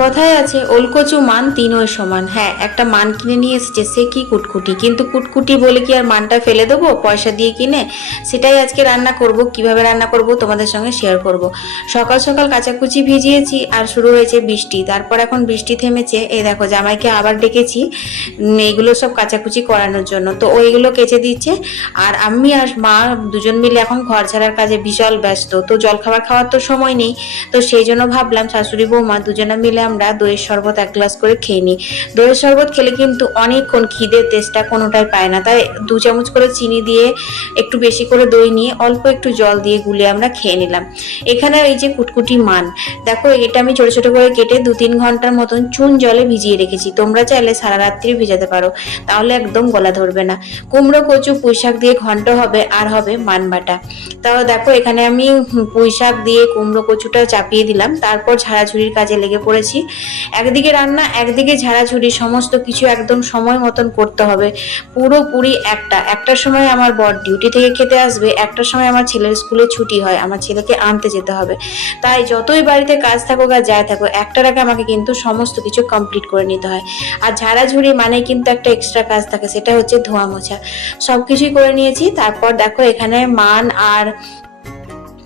কথায় আছে, ওলকচু মান তিন ওই সমান। হ্যাঁ একটা মান কিনে নিয়ে এসেছে, সে কি কুটকুটি? কিন্তু কুটকুটি বলে কি আর মানটা ফেলে দেবো, পয়সা দিয়ে কিনে? সেটাই আজকে রান্না করব, কীভাবে রান্না করব তোমাদের সঙ্গে শেয়ার করব। সকাল সকাল কাচাকুচি ভিজিয়েছি আর শুরু হয়েছে বৃষ্টি। তারপর এখন বৃষ্টি থেমেছে। এই দেখো, জামাইকে আবার ডেকেছি এগুলো সব কাচাকুচি করানোর জন্য। তো ওইগুলো কেচে দিচ্ছে, আর আমি আর মা দুজন মিলে এখন ঘর ছাড়ার কাজে বিশাল ব্যস্ত। তো জলখাবার খাওয়ার তো সময় নেই। তো সেই জন্য ভাবলাম শাশুড়ি বৌমা দুজনে মিলে আমরা দইয়ের শরবত এক গ্লাস করে খেয়ে নিই। দইয়ের শরবত খেলে কিন্তু অনেকক্ষণ খিদের তেষ্টা কোনোটাই পায় না। তাই দু চামচ করে চিনি দিয়ে একটু বেশি করে দই নিয়ে অল্প একটু জল দিয়ে গুলে আমরা খেয়ে নিলাম। এখানে এই যে কুটকুটি মান, দেখো এটা আমি ছোট ছোট করে কেটে দু তিন ঘণ্টার মতন চুন জলে ভিজিয়ে রেখেছি। তোমরা চাইলে সারা রাত্রি ভিজাতে পারো, তাহলে একদম গলা ধরবে না। কুমড়ো, কচু পুঁই শাক দিয়ে ঘন্ট হবে, আর হবে মান বাটা তাও দেখো এখানে আমি পুঁই শাক দিয়ে কুমড়ো, কচুটা চাপিয়ে দিলাম। তারপর ঝাড়াঝুড়ির কাজে লেগে পড়েছি। একদিকে রান্না, একদিকে ঝাড়াঝুড়ি, সমস্ত কিছু একদম সময় মতন করতে হবে। পুরোপুরি একটা। একটার সময় আমার বর ডিউটি থেকে খেতে আসবে, একটার সময় আমার ছেলের স্কুলে ছুটি হয়, আমার ছেলেকে আনতে যেতে হবে। তাই যতই বাড়িতে কাজ থাকুক আর যায় থাকুক, একটার আগে আমাকে কিন্তু সমস্ত কিছু কমপ্লিট করে নিতে হয়। আর ঝাড়াঝুড়ি মানে কিন্তু একটা এক্সট্রা কাজ থাকে, সেটা হচ্ছে ধোয়া মোছা। সব কিছুই করে নিয়েছি, তারপর দেখো এখানে মান আর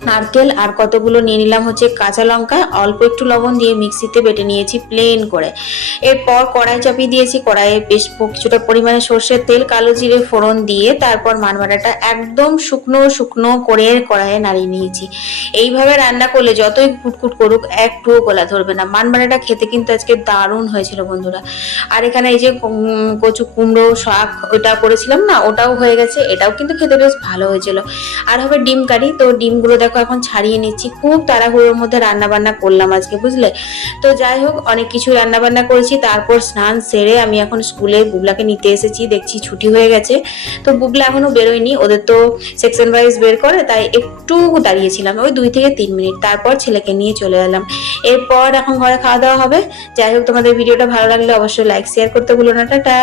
নারকেল আর কতগুলো নিয়ে নিলাম হচ্ছে কাঁচা লঙ্কা। অল্প একটু লবণ দিয়ে মিক্সিতে বেটে নিয়েছি প্লেন করে। এরপর কড়াই চাপিয়ে দিয়েছি। কড়াইয়ে বেশ কিছুটা পরিমাণে সর্ষের তেল, কালো জিরে ফোড়ন দিয়ে তারপর মানবাটাটা একদম শুকনো শুকনো করে কড়াইয়ে নাড়িয়ে নিয়েছি। এইভাবে রান্না করলে যতই কুটকুট করুক একটুও গলা ধরবে না। মানবাটাটা খেতে কিন্তু আজকে দারুণ হয়েছিল বন্ধুরা। আর এখানে এই যে কচু কুমড়ো শাক ওটা করেছিলাম না, ওটাও হয়ে গেছে। এটাও কিন্তু খেতে বেশ ভালো হয়েছিল। আর হবে ডিম কারি। তো ডিমগুলো দেখো এখন ছাড়িয়ে নিচ্ছি। খুব তাড়াহুড়োর মধ্যে রান্নাবান্না করলাম আজকে, বুঝলে? তো যাই হোক, অনেক কিছু রান্না বান্না করেছি। তারপর স্নান সেরে আমি এখন স্কুলে বুবলাকে নিতে এসেছি। দেখছি ছুটি হয়ে গেছে। তো বুবলা এখনও বেরোয়নি। ওদের তো সেকশন ওয়াইজ বের করে, তাই একটু দাঁড়িয়েছিলাম, ওই দুই থেকে তিন মিনিট। তারপর ছেলেকে নিয়ে চলে এলাম। এরপর এখন ঘরে খাওয়া দাওয়া হবে। যাই হোক, তোমাদের ভিডিওটা ভালো লাগলে অবশ্যই লাইক শেয়ার করতে ভুলো না। টাটা!